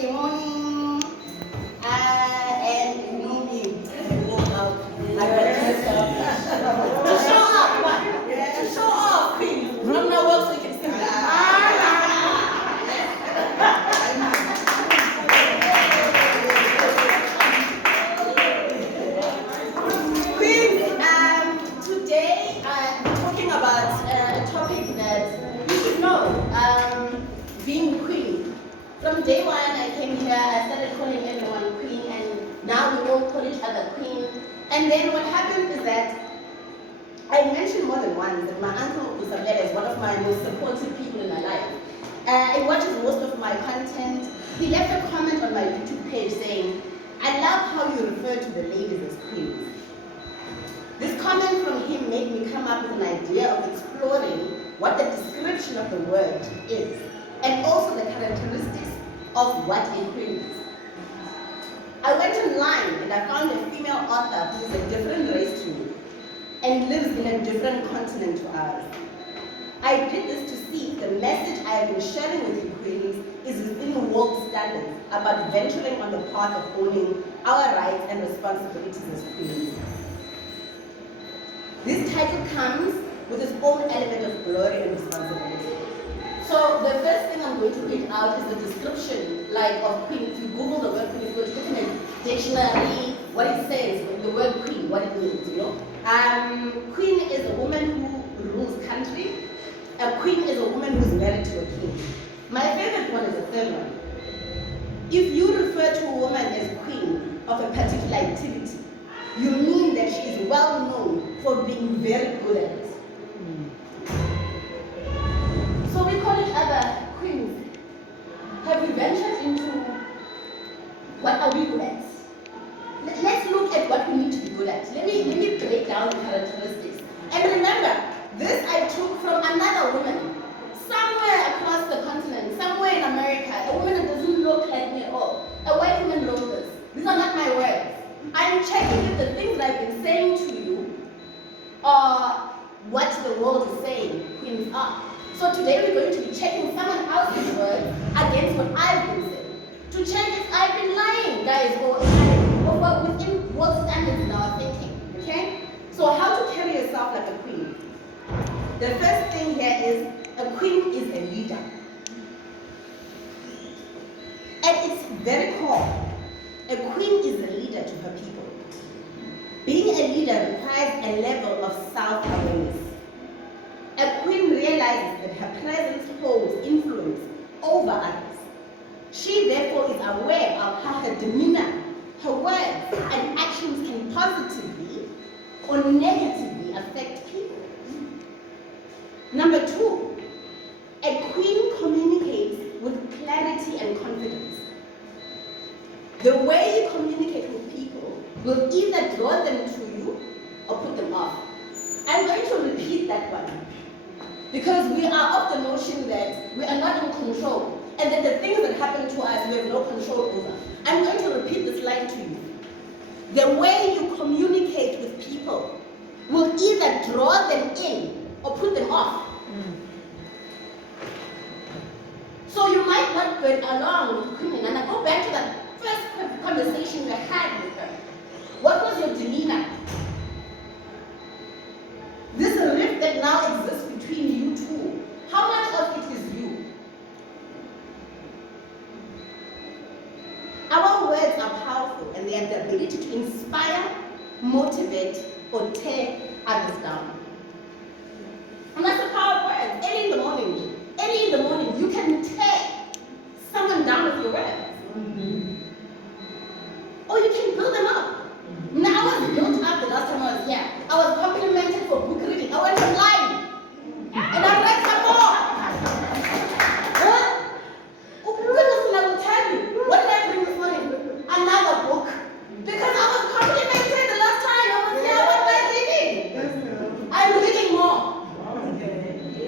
Good morning. And you know me. I walk out. I dress up. To show up, what? To show off, queen. Run my work so you can see Queen, today I'm talking about a topic that you should know. Being queen. From day one I came here, I started calling everyone queen, and now we all call each other queen. And then what happened is that I mentioned more than once that my uncle Usabela is one of my most supportive people in my life. He watches most of my content. He left a comment on my YouTube page saying, "I love how you refer to the ladies as queens." This comment from him made me come up with an idea of exploring what the description of the word is, and also the characteristics of what a queen is. I went online and I found a female author who is a different race to me and lives in a different continent to ours. I did this to see if the message I have been sharing with you queens is within world standards about venturing on the path of owning our rights and responsibilities as queens. This title comes with its own element of glory and responsibility. So the first thing I'm going to read out is the description, of queen. If you Google the word queen, if you look in a dictionary, what it says, the word queen, what it means, Queen is a woman who rules country. A queen is a woman who's married to a king. My favorite one is the third one. If you refer to a woman as queen of a particular activity, you mean that she is well known for being very good at it. So we call each other queens. Have we ventured into what are we good at? Let's look at what we need to be good at. Let me break down the characteristics. And remember, this I took from another woman, somewhere across the continent, somewhere in America, a woman that doesn't look like me at all. A white woman wrote this. These are not my words. I'm checking if the things that I've been saying to you are what the world is saying queens are. So today we're going to be checking someone else's words against what I've been saying, to check if I've been lying, guys, or within world standards in our thinking, okay? So how to carry yourself like a queen. The first thing here is a queen is a leader. At its very core, a queen is a leader to her people. Being a leader requires a level of self-awareness. A queen realizes that her presence holds influence over others. She therefore is aware of how her demeanor, her words, and actions can positively or negatively affect people. Number two, a queen communicates with clarity and confidence. The way you communicate with people will either draw them to you or put them off. I'm going to repeat that one, because we are of the notion that we are not in control and that the things that happen to us we have no control over. I'm going to repeat this line to you. The way you communicate with people will either draw them in or put them off. So you might not go along with Queen, and I go back to that first conversation we had with her. What was your demeanor? This rift that now exists between you two, how much of it is you? Our words are powerful, and they have the ability to inspire, motivate, or tear others down. And that's the power of words. Early in the morning, you can tear someone down with your words. Or you can build them up. Now, I was built up the last time I was here. I was complimented for book reading. I went online and I read some more. Oh goodness, and I will tell you, what did I bring this morning? Another book. Because I was complimented the last time I was here. What was I reading? I'm reading more.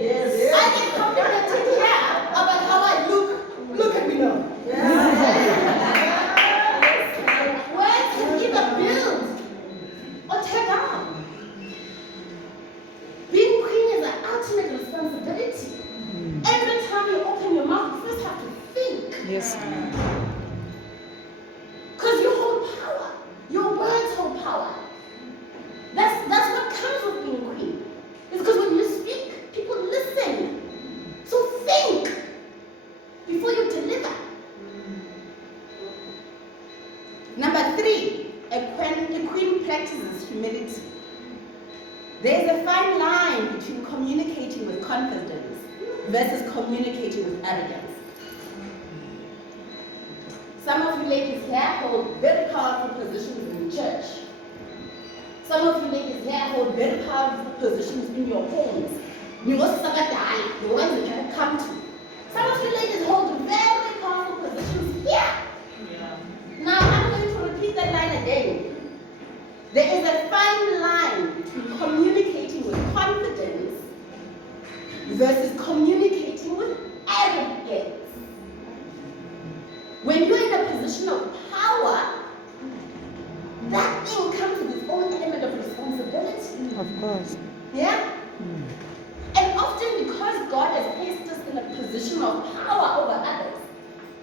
Yes. I get complimented here about how I look. Look at me now. Words can either Because you hold power. Your words hold power. That's what comes with being queen. It's because when you speak, people listen. So think before you deliver. Number 3, a queen practices humility. There's a fine line between communicating with confidence versus communicating with arrogance. Some of you ladies here hold very powerful positions in the church. Some of you ladies here hold very powerful positions in your homes. You know, the ones that you come to. Some of you ladies hold very powerful positions here. Yeah. Now, I'm going to repeat that line again. There is a fine line between communicating with confidence versus communicating with arrogance. When you're in a position of power, that thing comes with its own element of responsibility. Of course. Yeah? And often because God has placed us in a position of power over others,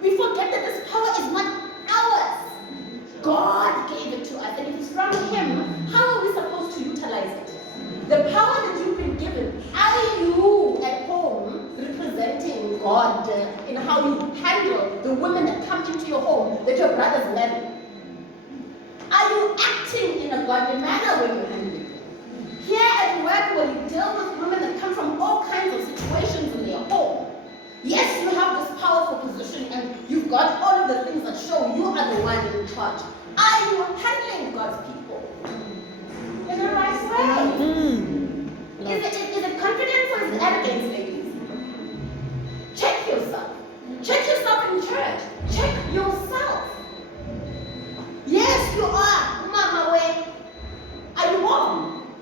we forget that this power is not ours. God gave it to us, and it is from Him. How are we supposed to utilize it? The power that you've been given, are you at home representing God in how you handle the women that come into your home that your brothers marry? Are you acting in a godly manner when you handle it? Here at work, when you deal with women that come from all kinds of situations in their home, yes, you have this powerful position and you've got all of the things that show you are the one in charge. Are you handling God's people in the right way? Is it confidence or is it arrogance, ladies? Check yourself. Check yourself in church. Check yourself. Yes, you are. Mama, where are you wrong?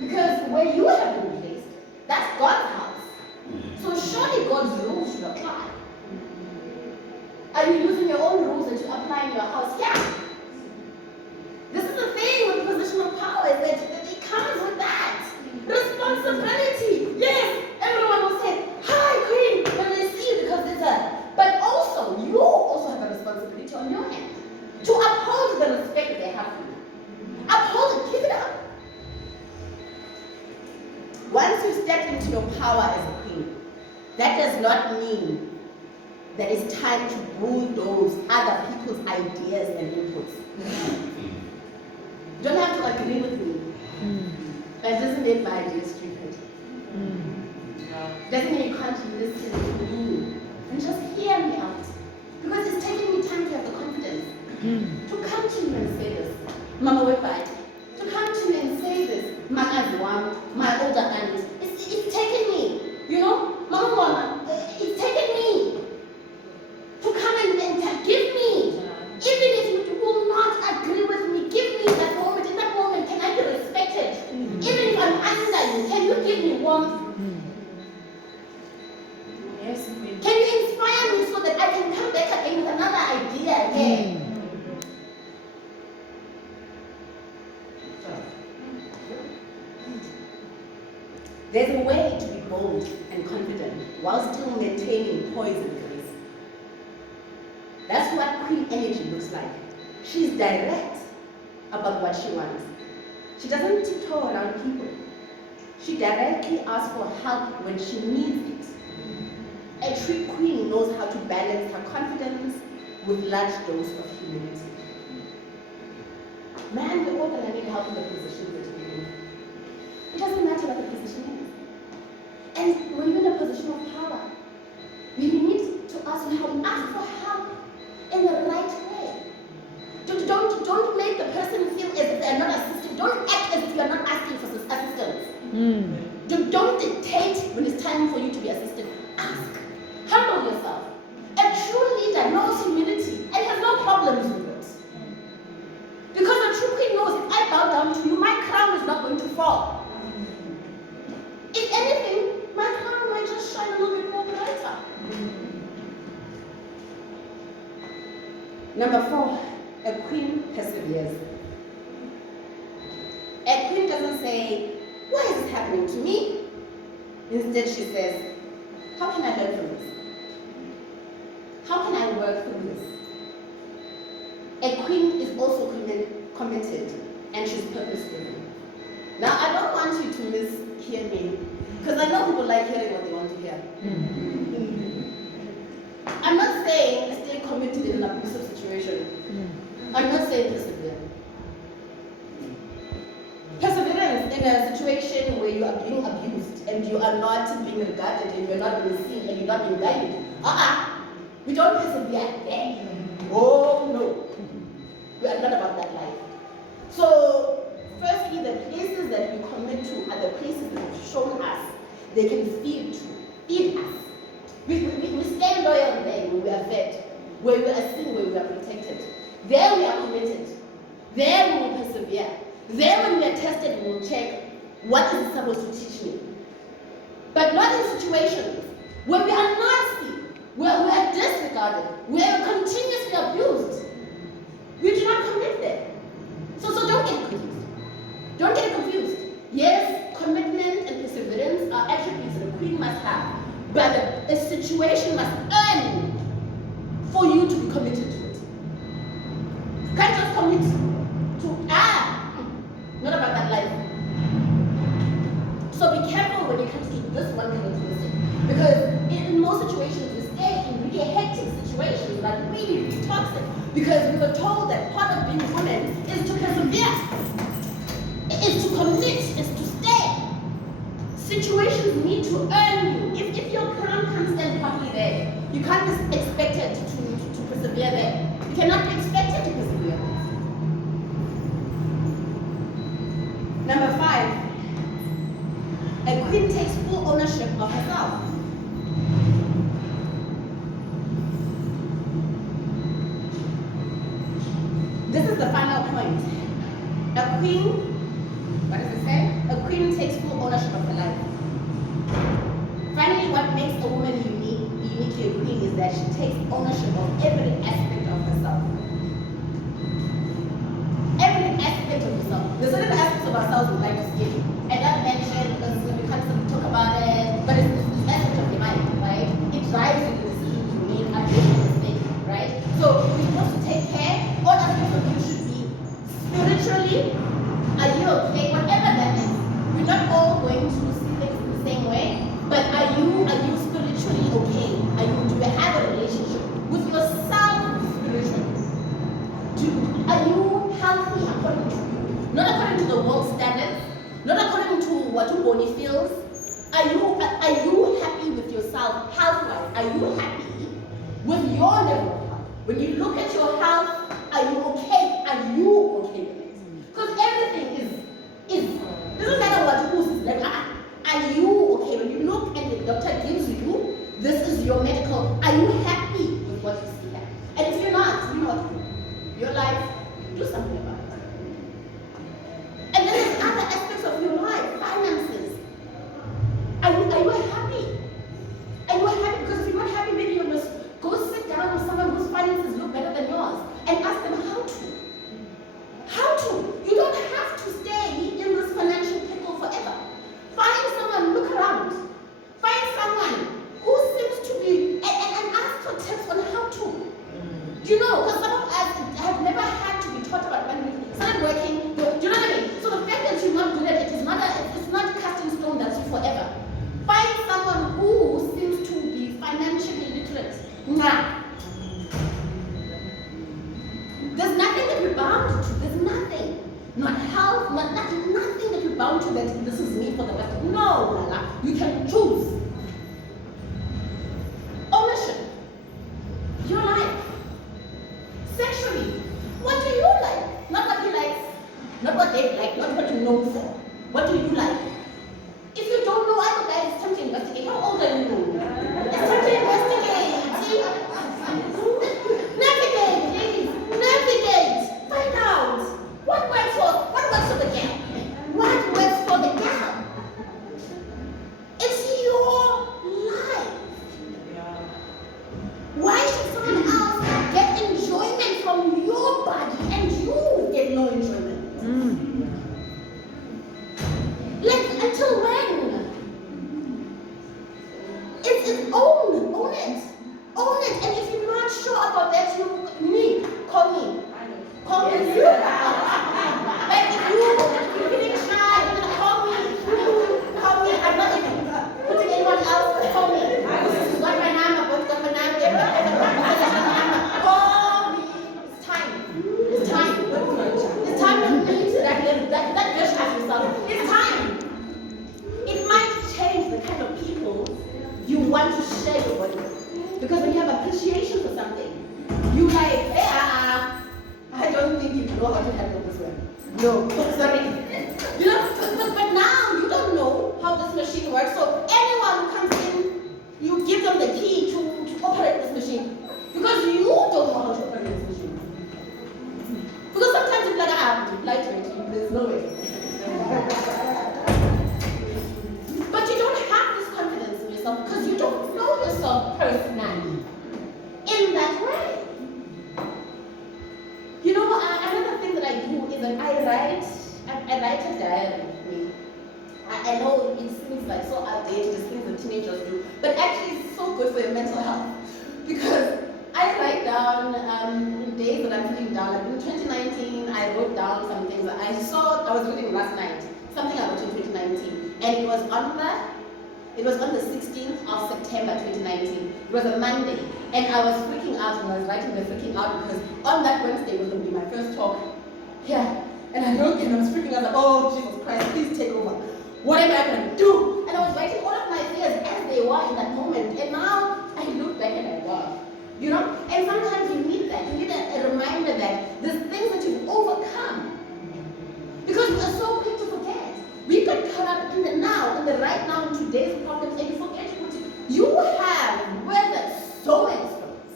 Because where you have been placed, that's God's house. So surely God's rules should apply. Are you using your own rules that you apply in your house? Yeah. This is the thing with position of power, is that it comes with that. Responsibility. Yes, everyone will say, hi, queen, when they see you because it's a... But also, you also have a responsibility on your end to uphold the respect they have for you. Uphold it, keep it up. Once you step into your power as a queen, that does not mean that it's time to bulldoze other people's ideas and inputs. You don't have to agree with me. That doesn't make my ideas stupid. Doesn't mean you can't listen to me and just hear me out. Because it's taking me time to have the confidence to come to you and say this. Mama, we're back. To come to me and say this. My older aunt. It's taken me. You know? Mama, it's taken me to come and give me. Even if you will not agree with me, give me that moment. In that moment, can I be respected? Even if I'm under you, can you give me warmth? Yes. Can you inspire me so that I can come back again with another idea again? There's a way to be bold and confident while still maintaining poise and grace. That's what queen energy looks like. She's direct about what she wants. She doesn't tiptoe around people. She directly asks for help when she needs it. A true queen knows how to balance her confidence with large dose of humility. Man, we're all going to need help in the position that we're in. It doesn't matter what the position is. And when you're in a position of power, you need to ask for help. Ask for help in the right way. Don't make the person feel as if they're not assisting. Don't act as if you're not asking for assistance. Don't dictate when it's time for you to be assisted. Ask. Humble yourself. A true leader knows humility and has no problems with it. Because a true queen knows if I bow down to you, my crown is not going to fall. If anything, my crown might just shine a little bit more brighter. Number 4, a queen perseveres. A queen doesn't say, why is this happening to me? Instead, she says, how can I learn from this? How can I work through this? is also committed and she's purpose-driven. Now, I don't want you to mishear me, because I know people like hearing what they want to hear. I'm not saying stay committed in an abusive situation. I'm not saying persevere. Perseverance in a situation where you are being abused and you are not being regarded and you're not being seen and you're not being valued. We don't persevere there. Oh no. We are not about that life. So, firstly, the places that we commit to are the places that have shown us they can feed us. We stay loyal there where we are fed, where we are seen, where we are protected. There we are committed. There we will persevere. There when we are tested, we will check what is it supposed to teach me. But not in situations where we are not seen, where we are disregarded, where we are continuously abused. We do not commit there. So don't get confused. Don't get confused. Yes, commitment and perseverance are attributes that a queen must have, but a situation must earn for you to be committed to it. You can't just commit to not about that life. So be careful when it comes to this one kind of person, because in most situations we stay in really hectic situations that are really, really toxic, because we were told that part of being women is to persevere, is to commit, is to stay. Situations need to earn you. If your crown can't stand properly there, you can't be expected to persevere there. You cannot be expected to persevere. Number 5, a queen takes full ownership of herself. This is the final point. A queen, what does it say? A queen takes full ownership of her life. Finally, what makes a woman uniquely a queen is that she takes ownership of every aspect of herself. Every aspect of herself. There's certain aspects of ourselves we like to skip. And not mentioned because we can't talk about it, but it's the aspect of your mind, right? It drives you the decisions you make at the end of the day, right? So we're supposed to take care. All aspects of you should be spiritually. Are you okay? Whatever that is. We're not all going to see things in the same way, but are you spiritually okay? Do you have a relationship with yourself spiritually? Are you healthy according to you? Not according to the world standards, not according to what your body feels. Are you happy with yourself health-wise? Are you happy with your level of health? When you look at your health, are you okay? Are you okay with it? Because everything is doesn't matter what who's level. Are you okay? When you look and the doctor gives you, this is your medical, are you happy with what you see here? And if you're not, you know what to do. Your life, do something about it. And then there's other aspects of your life, finances. Are you happy? Are you happy? Because if you're not happy, maybe you must go sit down with someone whose finances look better than yours and ask them how to. How to? You don't have to stay in this financial pickle forever. Find someone, look around. Find someone who seems to be, and ask for tips on how to. Do you know? Because some of us have never had to be taught about money. Started working. Do you know what I mean? So the fact that you're not good at it is not it's not cast in stone that's you forever. Find someone who seems to be financially literate. Nah. There's nothing that we're bound to. There's nothing. Not health, nothing that you're bound to that this is me for the rest. No, Lala. You can choose. Ownership. Your life. Sexually. What do you like? Not what he likes. Not what they like. Not what you know for. What do you like? If you don't know, I know guys, it's time to investigate. How old are you? It's time to investigate. See? Navigate, please. Navigate. Find out. What works for the gal? What works for the gal? It's your life. Why should someone else get enjoyment from your body and you get no enjoyment? Let's know how to handle this one. No, sorry. You know, but now you don't know how this machine works. So anyone who comes in, you give them the key to operate this machine. Because you don't know how to operate this machine. Because sometimes it's like, lightweight, there's no way. But you don't have this confidence in yourself because you don't know yourself personally in that way. You know, another thing that I do is that I write a diary with me. I know it seems like so outdated, it's things that teenagers do, but actually it's so good for your mental health. Because I write down days that I'm feeling down. Like in 2019, I wrote down some things that I was reading last night, something I wrote in 2019, and it was on the 16th of September 2019. It was a Monday, and I was freaking out, and I was writing and freaking out because on that Wednesday was going to be my first talk here. And I wrote and I was freaking out, like, oh Jesus Christ, please take over. What am I going to do? And I was writing all of my fears as they were in that moment, and now I look back and I laugh. You know? And sometimes you need that. You need a reminder that there's things that you've overcome. Because we are so quick to forget. We get caught up in the now, in the right now, in today's problems, and you forget you have weathered so many storms.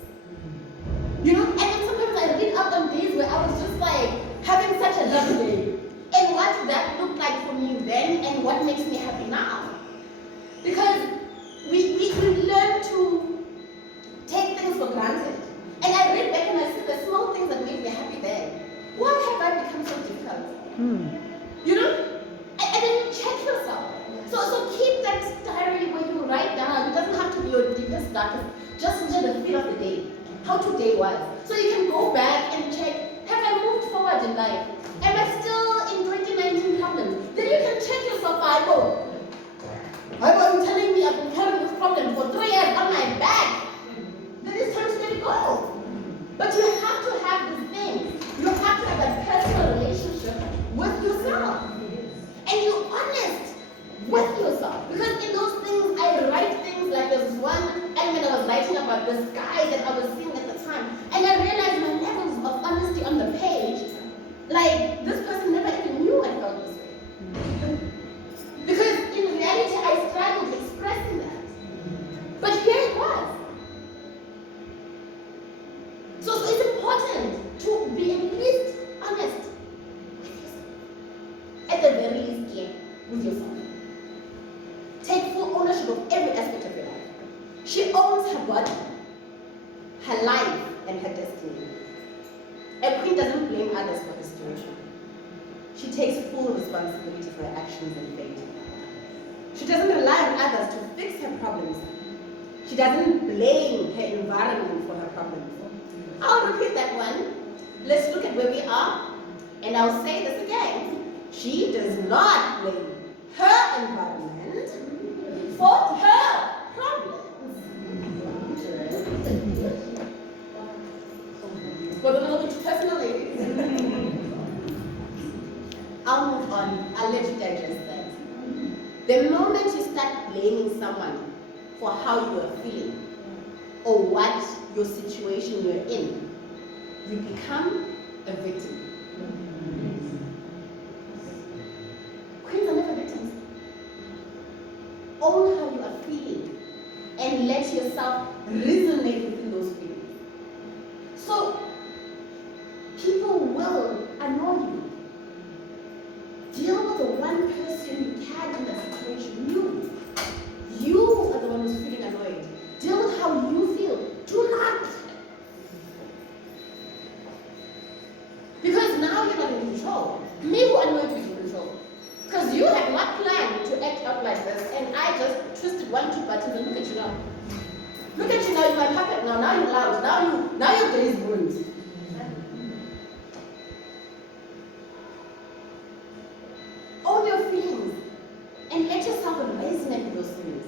You know? And then sometimes I read out on days where I was just like having such a lovely day. And what that looked like for me then and what makes me happy now. Because we learn to take things for granted. And I read back and I see the small things that made me happy then. Why have I become so difficult? You know? And then you check yourself. So keep that diary where you write down. It doesn't have to be your deepest, darkest. Just the feel of the day. How today was. So you can go back and check, have I moved forward in life? Am I still in 2019 problems? Then you can check yourself. I'm telling me I've been carrying this problem for 3 years on my back. Then it's time to let it go. But you have to have these things. You have to have a personal relationship with yourself. And you're honest with yourself. Because in those things, I write things like there's one element I was writing about this guy that I was seeing at the time. And I realized my levels of honesty on the page, like this person never even knew I felt this way. Because in reality, I struggled expressing that. But here it was. So it's important to be at least honest at the very least, yeah, with yourself. Take full ownership of every aspect of your life. She owns her body, her life, and her destiny. A queen doesn't blame others for her situation. She takes full responsibility for her actions and fate. She doesn't rely on others to fix her problems. She doesn't blame her environment for her problems. I'll repeat that one. Let's look at where we are, and I'll say this again. She does not blame her environment for her problems. Got a little bit too personal, ladies. I'll move on. I'll let you digest that. The moment you start blaming someone for how you are feeling or what your situation you're in, you become a victim. Queens are never victims. Own how you are feeling and let yourself resonate within those feelings. So, people will annoy you. Deal with the one person you can in that situation. You are the one who's feeling annoyed. Deal with how you feel. Do not. Because now you're not in control. Me who annoyed you is in control. Because you had not planned to act out like this, and I just twisted 1, 2 buttons, and look at you now. Look at you now, you're my puppet now. Now you're loud. Now your day is ruined. Own your feelings and let yourself resonate with those feelings.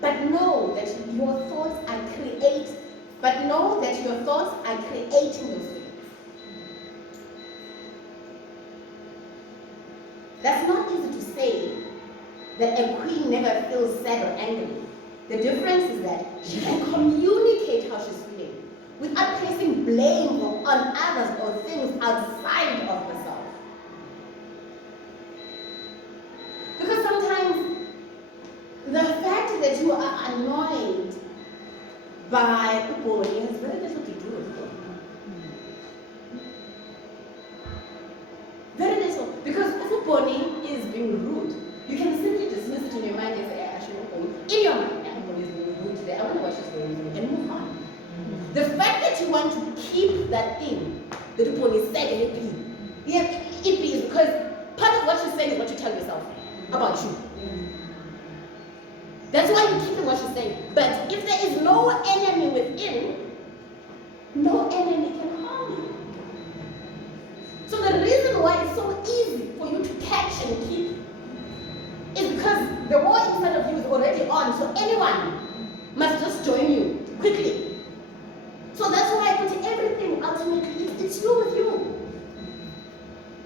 But know that your thoughts are creating those feelings. That's not easy to say that a queen never feels sad or angry. The difference is that she can communicate how she's feeling without placing blame on others or things outside of annoyed by Uboni has very little to do with God. Very little. Because if Uboni is being rude, you can simply dismiss it in your mind and say, actually, Uboni. In your mind, Uboni is being rude today. I wonder what she's going through. And move on. The fact that you want to keep that thing that Uboni said in it is because part of what she's saying is what you tell yourself about you. That's why you keep in what she's saying. But if there is no enemy within, no enemy can harm you. So the reason why it's so easy for you to catch and keep is because the war inside of you is already on. So anyone must just join you quickly. So that's why I put everything ultimately, it's you with you.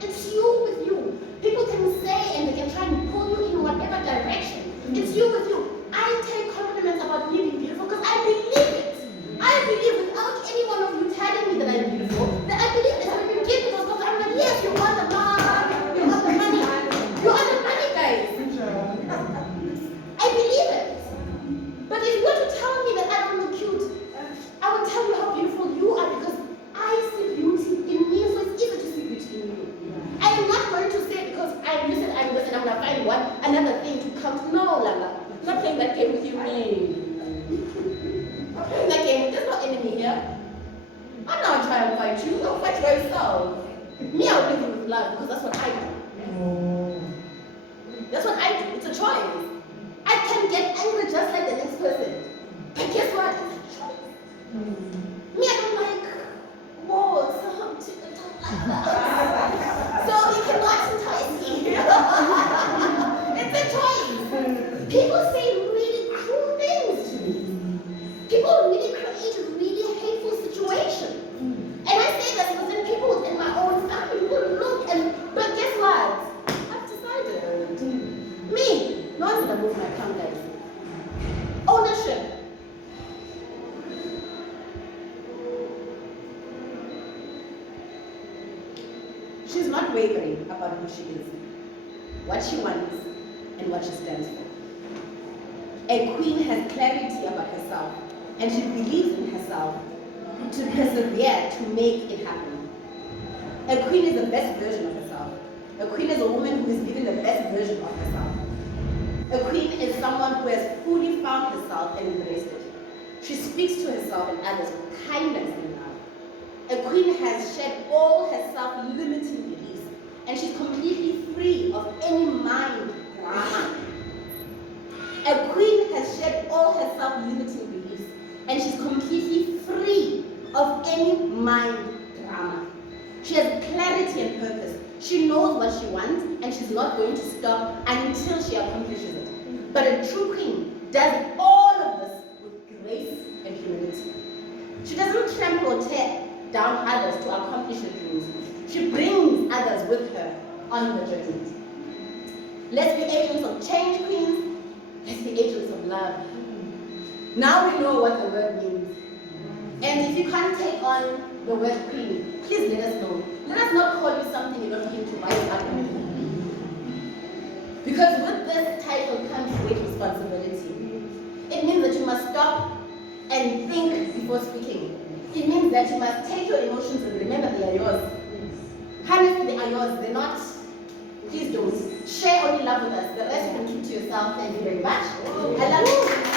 It's you with you. People can say and they can try and pull you in whatever direction. It's you with you. I take compliments about me being beautiful because I believe it. I believe without any one of you telling me that I'm beautiful, that I believe it. When you give me those compliments, I'm like, yes, you want the money, you want the money. You want the money, guys. I believe it. But if you were to tell me that I don't look cute, I would tell you how beautiful you are because I see beauty in me, so it's easy to see beauty in you. I am not going to say because I'm this and I'm this and I'm going to find another thing to come. No, Lala. I'm not playing that game with you, me. I'm not playing that game. There's no enemy here. I'm not trying to fight you. Don't fight yourself. Me, I'll live with love because that's what I do. That's what I do. It's a choice. I can get angry just like the next person. But guess what? It's a choice. Me, I don't like walls. So you cannot entice me. It's a choice. People say really cruel things to me. People really create really hateful situations. And I say this within people within my own family. People look but guess what? I've decided. Me, no one's gonna move my tongue, guys. Ownership. She's not wavering about who she is, what she wants, and what she stands for. A queen has clarity about herself, and she believes in herself to persevere to make it happen. A queen is the best version of herself. A queen is a woman who is given the best version of herself. A queen is someone who has fully found herself and embraced it. She speaks to herself and others with kindness and love. A queen has shed all her self-limiting beliefs, and she's completely free of any mind drama. A queen has shed all her self-limiting beliefs, and she's completely free of any mind drama. She has clarity and purpose. She knows what she wants, and she's not going to stop until she accomplishes it. But a true queen does all of this with grace and humility. She doesn't trample or tear down others to accomplish her dreams. She brings others with her on her journey. Let's be agents of change, queens. Let's be agents of love. Now we know what the word means. And if you can't take on the word queen, please let us know. Let us not call you something you don't need to buy it up. Because with this title comes great responsibility. It means that you must stop and think before speaking. It means that you must take your emotions and remember they are yours. Honestly, they are yours. They're not. Please don't. Share only love with us. The rest you can keep to yourself. Thank you very much. I love you.